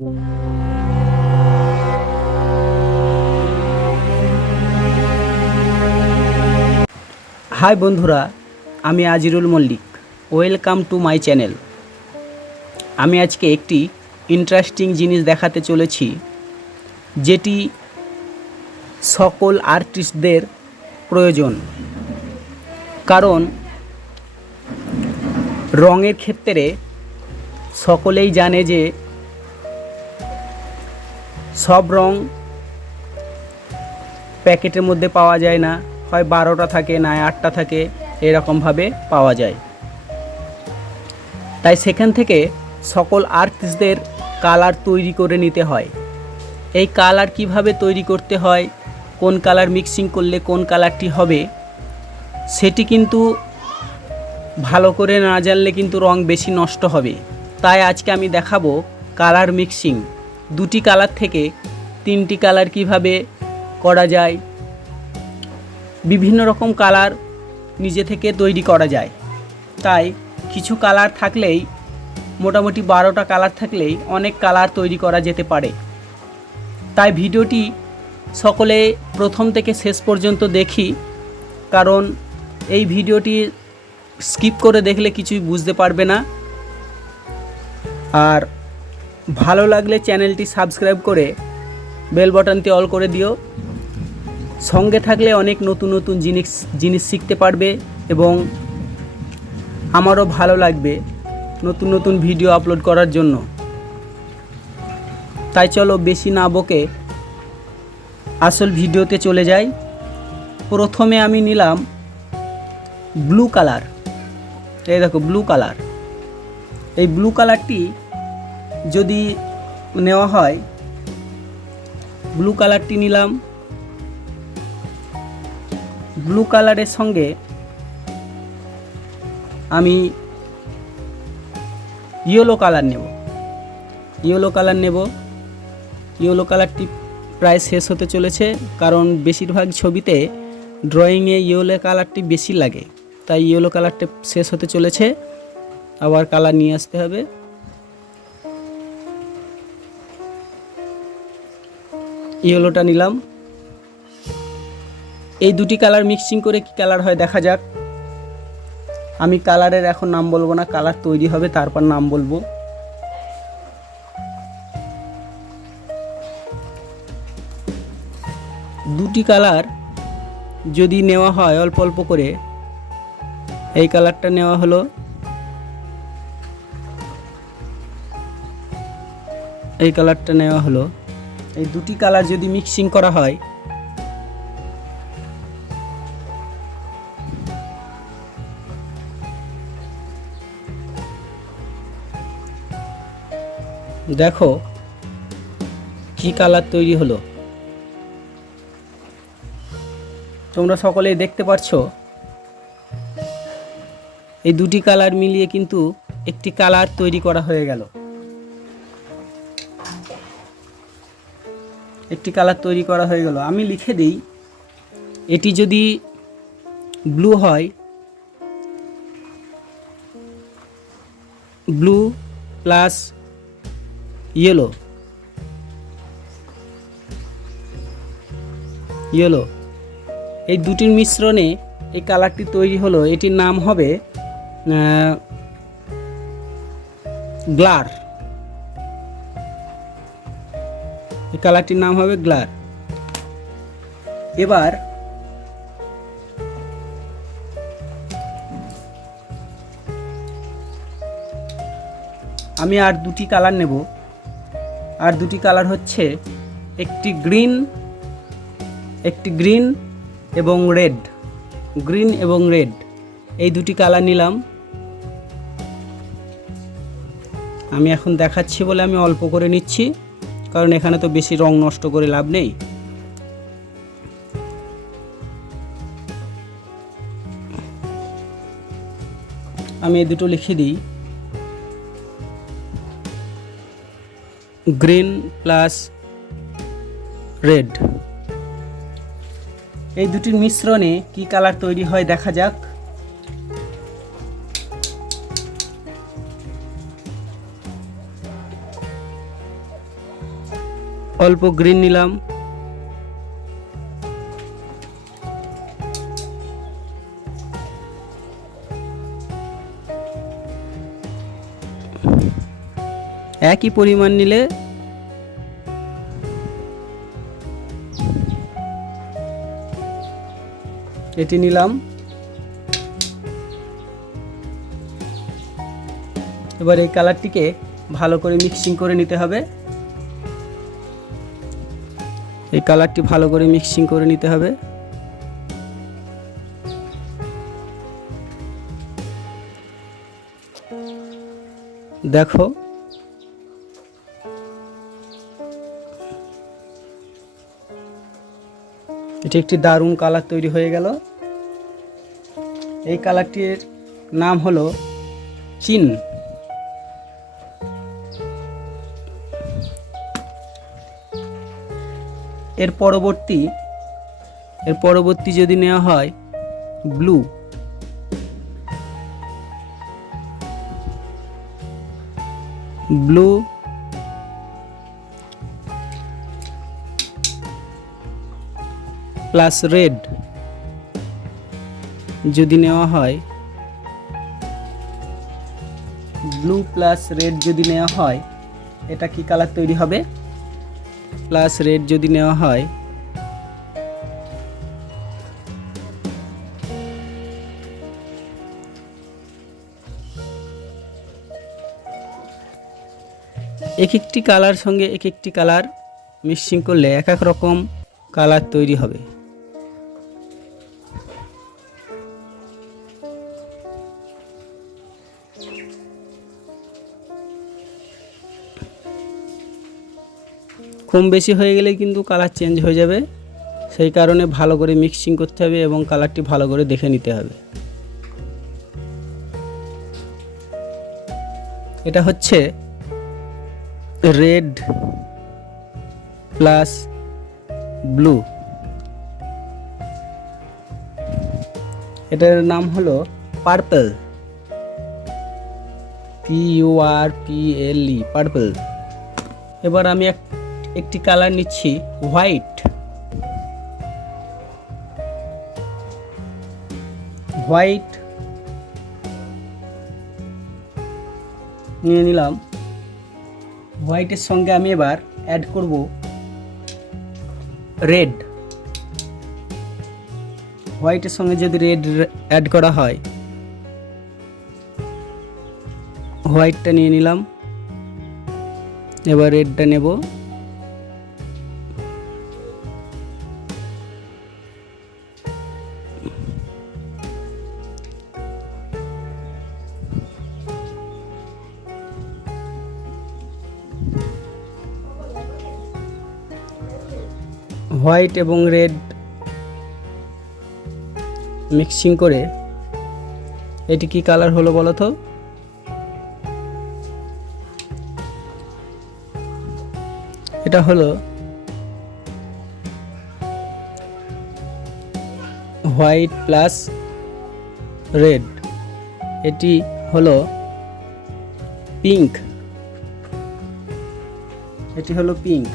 High বন্ধুরা, আমি Ajirul Mallick. Welcome to my channel. আমি আজকে একটি ইন্টারেস্টিং জিনিস দেখাতে চলেছি, যেটি সকল আর্টিস্টদের প্রয়োজন। কারণ রঙের ক্ষেত্রে সকলেই জানে যে সব রং প্যাকেটের মধ্যে পাওয়া যায় না, হয় 12টা থাকে, না 8টা থাকে, এরকমভাবে পাওয়া যায়। তাই সেখান থেকে সকল আর্টিস্টদের কালার তৈরি করে নিতে হয়। এই কালার কিভাবে তৈরি করতে হয়, কোন কালার মিক্সিং করলে কোন কালারটি হবে, সেটি কিন্তু ভালো করে না জানলে কিন্তু রং বেশি নষ্ট হবে। তাই আজকে আমি দেখাবো কালার মিক্সিং। দুটি কালার থেকে তিনটি কালার কিভাবে করা যায়। বিভিন্ন রকম কালার নিজে থেকে তৈরি করা যায়। তাই কিছু কালার থাকলেই, মোটামুটি 12টা কালার থাকলেই অনেক কালার তৈরি করা যেতে পারে। তাই ভিডিওটি সকলে প্রথম থেকে শেষ পর্যন্ত দেখি, কারণ এই ভিডিওটি স্কিপ করে দেখলে কিছুই বুঝতে পারবে না। আর ভালো লাগলে চ্যানেলটি সাবস্ক্রাইব করে বেল বাটনটি অল করে দিও। সঙ্গে থাকলে অনেক নতুন নতুন জিনিস শিখতে পারবে এবং আমারও ভালো লাগবে নতুন নতুন ভিডিও আপলোড করার জন্য। তাই চলো বেশি না বকে আসল ভিডিওতে চলে যাই। প্রথমে আমি নিলাম ব্লু কালার। এই দেখো ব্লু কালার। এই ব্লু কালারটি যদি নেওয়া হয়, ব্লু কালারটি নিলাম। ব্লু কালারের সঙ্গে আমি ইয়েলো কালার নেব। ইয়েলো কালারটি প্রায় শেষ হতে চলেছে, কারণ বেশিরভাগ ছবিতে ড্রয়িংয়ে ইয়েলো কালারটি বেশি লাগে। তাই ইয়েলো কালারটা শেষ হতে চলেছে, আবার কালার নিয়ে আসতে হবে। ইয়েলোটা নিলাম। এই দুটি কালার মিক্সিং করে কি কালার হয় দেখা যাক। আমি কালারের এখন নাম বলবো না, কালার তৈরি হবে তারপর নাম বলবো। দুটি কালার যদি নেওয়া হয় অল্প অল্প করে, এই কালারটা নেওয়া হলো, এই কালারটা নেওয়া হলো। এই দুটি কালার যদি মিক্সিং করা হয়, দেখো কি কালার তৈরি হলো। তোমরা সকলেই দেখতে পাচ্ছ, এই দুটি কালার মিলিয়ে কিন্তু একটি কালার তৈরি করা হয়ে গেল। একটি কালার তৈরি করা হয়ে গেল। আমি লিখে দিই, এটি যদি ব্লু হয়, ব্লু প্লাস ইয়েলো, এই দুটির মিশ্রণে এই কালারটি তৈরি হলো। এটির নাম হবে গ্লার। এই কালারটির নাম হবে গ্লার। এবার আমি আর দুটি কালার নেব। আর দুটি কালার হচ্ছে একটি গ্রিন এবং রেড। গ্রিন এবং রেড, এই দুটি কালার নিলাম। আমি এখন দেখাচ্ছি বলে আমি অল্প করে নিচ্ছি, কারণ এখানে তো বেশি রং নষ্ট করে লাভ নেই। আমি এই দুটো লিখে দিই, গ্রিন প্লাস রেড। এই দুটির মিশ্রণে কি কালার তৈরি হয় দেখা যাক। অল্প গ্রিন নিলাম, একই পরিমাণ নিলে এটি নিলাম। এবার এই কালারটিকে ভালো করে মিক্সিং করে নিতে হবে। এই কালারটি ভালো করে মিক্সিং করে নিতে হবে। দেখো এটি একটি দারুণ কালার তৈরি হয়ে গেল। এই কালারটির নাম হলো চিন। এর পরবর্তী যদি নেওয়া হয় ব্লু, ব্লু প্লাস রেড যদি নেওয়া হয়, ব্লু প্লাস রেড যদি নেওয়া হয়, এটা কি কালার তৈরি হবে? প্লাস রেড যদি নেওয়া হয়, এক একটি কালার সঙ্গে এক একটি কালার মিক্সিং করলে এক এক রকম কালার তৈরি হবে। কম বেশি হয়ে গেলে কিন্তু কালার চেঞ্জ হয়ে যাবে, সেই কারণে ভালো করে মিক্সিং করতে হবে এবং কালারটি ভালো করে দেখে নিতে হবে। এটা হচ্ছে রেড প্লাস ব্লু, এটার নাম হলো পার্পল, PURPLE, পার্পল। এবার আমি একটি কালার নিচ্ছি হোয়াইট, হোয়াইট নিয়ে নিলাম। হোয়াইটের সঙ্গে আমি এবার অ্যাড করব রেড। হোয়াইটের সঙ্গে যদি রেড অ্যাড করা হয়, হোয়াইটটা নিয়ে নিলাম, এবার রেডটা নেব। হোয়াইট এবং রেড মিক্সিং করে এটি কি কালার হলো বলো তো? এটা হলো হোয়াইট প্লাস রেড, এটি হলো পিঙ্ক, এটি হলো পিঙ্ক।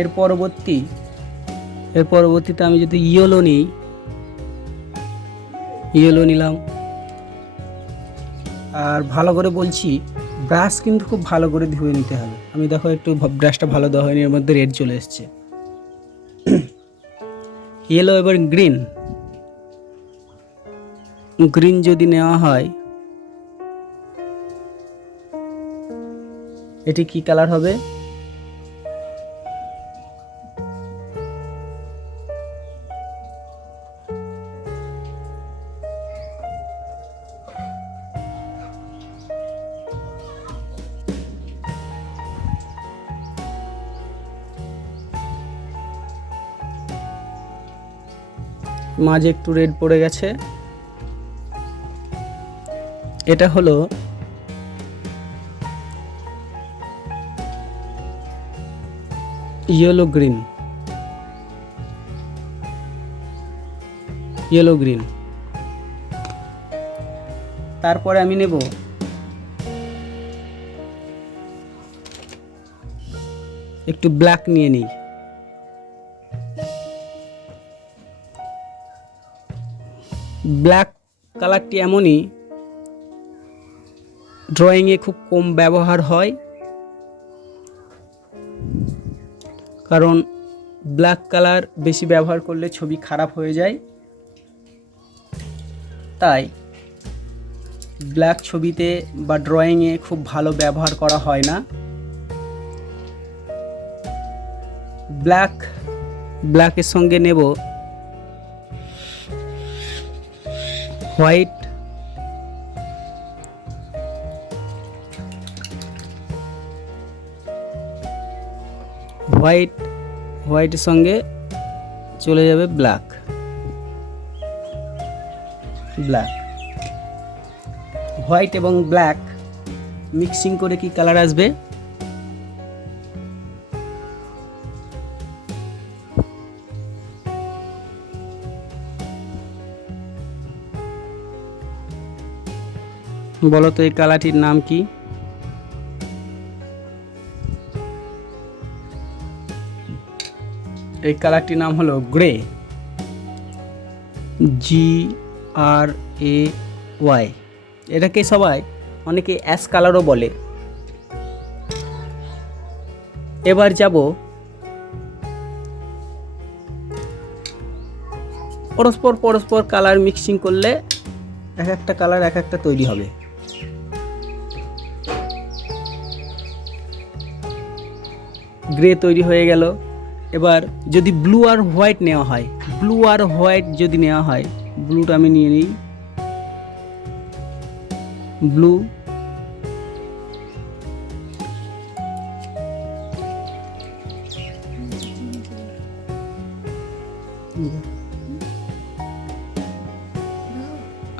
এর পরবর্তীতে আমি যদি ইয়েলো নিই, ইয়েলো নিলাম। আর ভালো করে বলছি, ব্রাশ কিন্তু খুব ভালো করে ধুয়ে নিতে হবে। আমি দেখো একটু ব্রাশটা ভালো দেওয়া হয়নি, এর মধ্যে রেড চলে এসছে। ইয়েলো এবার গ্রিন, গ্রিন যদি নেওয়া হয়, এটি কি কালার হবে? মাঝে একটু রেড পড়ে গেছে, এটা হলো ইয়েলো গ্রিন, ইয়েলো গ্রিন। তারপরে আমি নেব একটু ব্ল্যাক নিয়ে নিই। ব্ল্যাক কালারটি এমনই, ড্রয়িংয়ে খুব কম ব্যবহার হয়, কারণ ব্ল্যাক কালার বেশি ব্যবহার করলে ছবি খারাপ হয়ে যায়। তাই ব্ল্যাক ছবিতে বা ড্রয়িংয়ে খুব ভালো ব্যবহার করা হয় না। ব্ল্যাকের সঙ্গে নেব হোয়াইট, হোয়াইটের সঙ্গে চলে যাবে ব্ল্যাক। হোয়াইট এবং ব্ল্যাক মিক্সিং করে কি কালার আসবে? বলো তো এই কালারটির নাম কি? এই কালারটির নাম হলো গ্রে, GRAY। এটাকে সবাই অনেকে অ্যাশ কালারও বলে। এবার যাব পরস্পর কালার মিক্সিং করলে এক একটা কালার এক একটা তৈরি হবে। গ্রে তৈরি হয়ে গেল। এবার যদি ব্লু আর হোয়াইট নেওয়া হয়, ব্লুটা আমি নিয়ে নিই। ব্লু,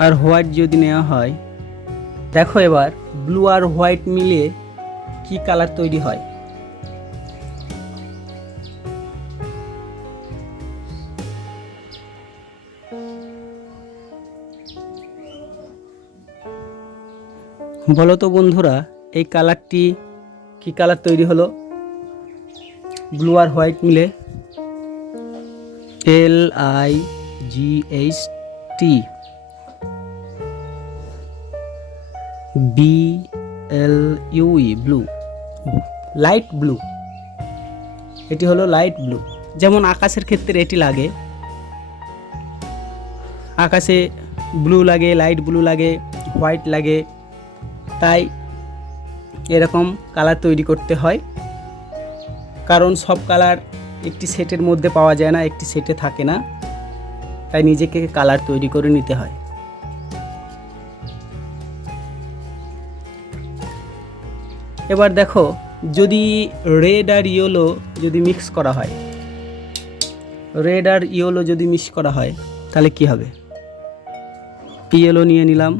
আর হোয়াইট যদি নেওয়া হয়, দেখো এবার ব্লু আর হোয়াইট মিলিয়ে কি কালার তৈরি হয়। বলো তো বন্ধুরা, এই কালারটি কি কালার তৈরি হলো? ব্লু আর হোয়াইট মিলে LIGHT, BLUE, blue, light blue. এটি হলো লাইট ব্লু। যেমন আকাশের ক্ষেত্রে এটি লাগে, আকাশে ব্লু লাগে, লাইট ব্লু লাগে, হোয়াইট লাগে। তাই এরকম কালার তৈরি করতে হয়, কারণ সব কালার একটি সেটের মধ্যে পাওয়া যায় না, একটি সেটে থাকে না। তাই নিজেকে কালার তৈরি করে নিতে হয়। এবার দেখো, যদি রেড আর ইয়েলো যদি মিক্স করা হয়, তাহলে কি হবে? ইয়েলো নিয়ে নিলাম,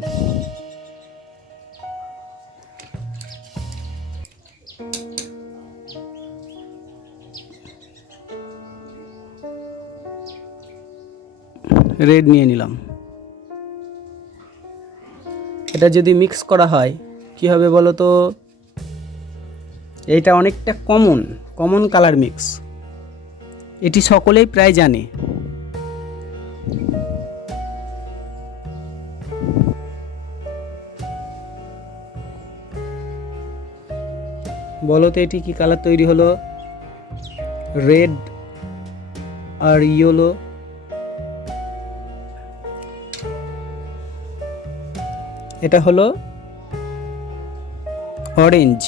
রেড নিয়ে নিলাম। এটা যদি মিক্স করা হয় কি হবে বলো তো? এইটা অনেকটা কমন কালার মিক্স, এটি সকলেই প্রায় জানে। বলো তো এটি কি কালার তৈরি হলো? রেড আর ইয়েলো। এটা হলো অরেঞ্জ।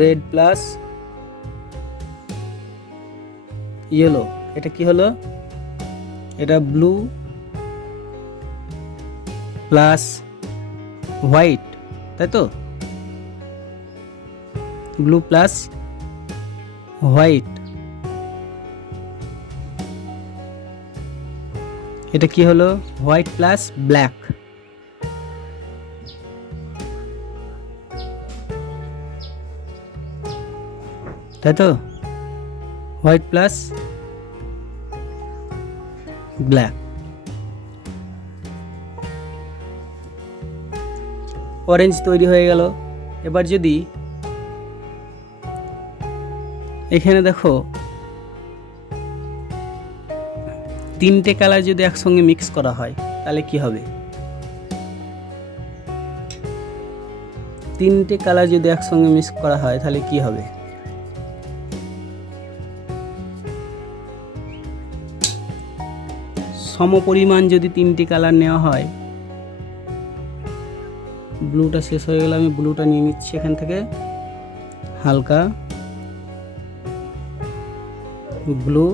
রেড প্লাস ইয়েলো, এটা কি হলো? এটা ব্লু প্লাস হোয়াইট, তাই তো? ব্লু প্লাস হোয়াইট, এটা কি হলো? White plus black. তাই তো? White plus black. অরেঞ্জ তৈরি হয়ে গেল। এবার যদি এখানে দেখো তিনটে কালার যদি একসঙ্গে মিক্স করা হয় তাহলে কি হবে? তিনটে কালার যদি একসঙ্গে মিক্স করা হয় তাহলে কি হবে? সমপরিমাণ যদি তিনটি কালার নেওয়া হয়, ব্লুটা শেষ হয়ে গেল, আমি ব্লুটা নিয়ে নিচ্ছি এখান থেকে, হালকা ব্লু,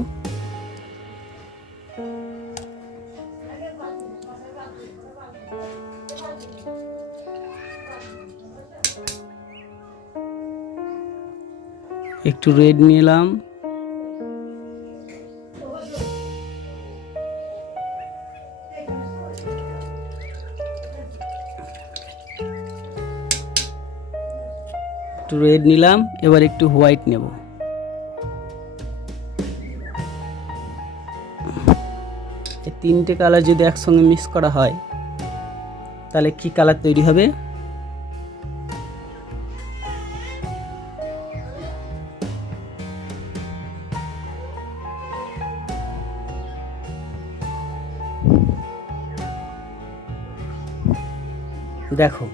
একটু রেড নিলাম, একটু রেড নিলাম, এবার একটু হোয়াইট নেব। এই তিনটে কালার যদি একসঙ্গে মিক্স করা হয় তাহলে কি কালার তৈরি হবে? দেখো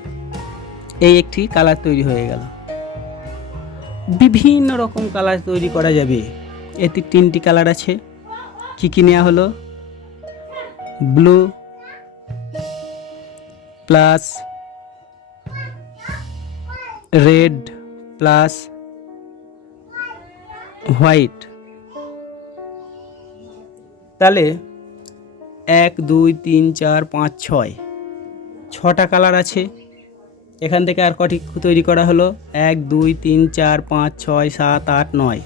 এই একটি কালার তৈরি হয়ে গেল। বিভিন্ন রকম কালার তৈরি করা যাবে। এতে তিনটি কালার আছে, কি কি নেওয়া হলো? Blue plus red plus white, তাহলে 1 2 3 4 5 6 ছটা কালার আছে। এখান থেকে আর কটি তৈরি করা হলো? 1 2 3 4 5 6 7 8 9,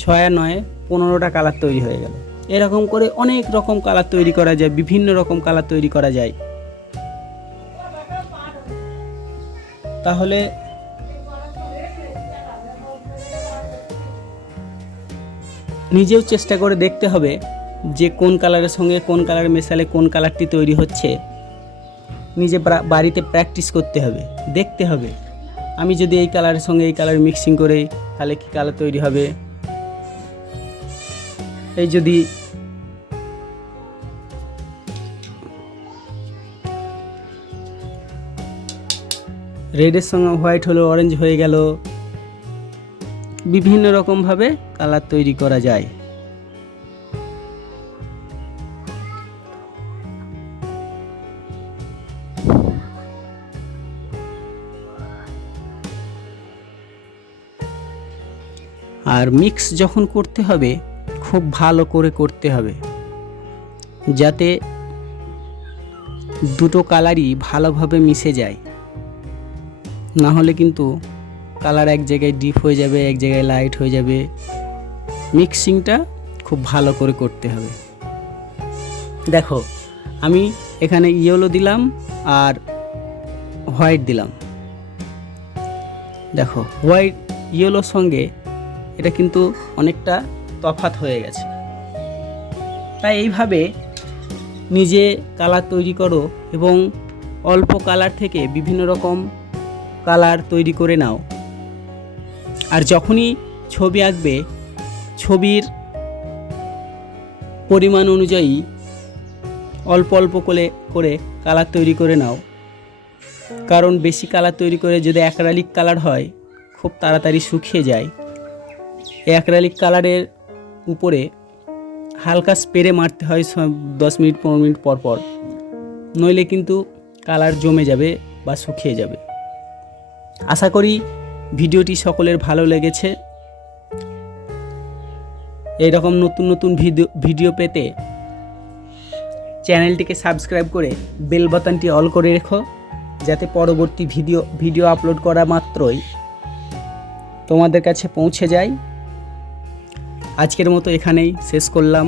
6 আর 9 15টা কালার তৈরি হয়ে গেল। এরকম করে অনেক রকম কালার তৈরি করা যায়, বিভিন্ন রকম কালার তৈরি করা যায়। তাহলে নিজেও চেষ্টা করে দেখতে হবে যে কোন কালারের সঙ্গে কোন কালার মেশালে কোন কালারটি তৈরি হচ্ছে। নিজে বাড়িতে প্র্যাকটিস করতে হবে, দেখতে হবে আমি যদি এই কালারের সঙ্গে এই কালার মিক্সিং করে তাহলে কি কালার তৈরি হবে। এই যদি রেডের সঙ্গে হোয়াইট হলো, অরেঞ্জ হয়ে গেল। বিভিন্ন রকমভাবে কালার তৈরি করা যায়। আর মিক্স যখন করতে হবে খুব ভালো করে করতে হবে, যাতে দুটো কালারই ভালোভাবে মিশে যায়। না হলে কিন্তু কালার এক জায়গায় ডিপ হয়ে যাবে, এক জায়গায় লাইট হয়ে যাবে। মিক্সিংটা খুব ভালো করে করতে হবে। দেখো আমি এখানে ইয়েলো দিলাম আর হোয়াইট দিলাম। দেখো হোয়াইট ইয়েলোর সঙ্গে এটা কিন্তু অনেকটা তফাৎ হয়ে গেছে। তাই এইভাবে নিজে কালার তৈরি করো এবং অল্প কালার থেকে বিভিন্ন রকম কালার তৈরি করে নাও। আর যখনই ছবি আঁকবে ছবির পরিমাণ অনুযায়ী অল্প অল্প করে কালার তৈরি করে নাও। কারণ বেশি কালার তৈরি করে যদি অ্যাক্রিলিক কালার হয় খুব তাড়াতাড়ি শুকিয়ে যায়। এই অ্যাক্রিলিক কালারের উপরে হালকা স্প্রে মারতে হয় 10 মিনিট 15 মিনিট পর পর, নইলে কিন্তু কালার জমে যাবে বা শুকিয়ে যাবে। আশা করি ভিডিওটি সকলের ভালো লেগেছে। এইরকম নতুন নতুন ভিডিও পেতে চ্যানেলটিকে সাবস্ক্রাইব করে বেল বাটনটি অল করে রেখো, যাতে পরবর্তী ভিডিও আপলোড করা মাত্রই তোমাদের কাছে পৌঁছে যায়। আজকের মতো এখানেই শেষ করলাম।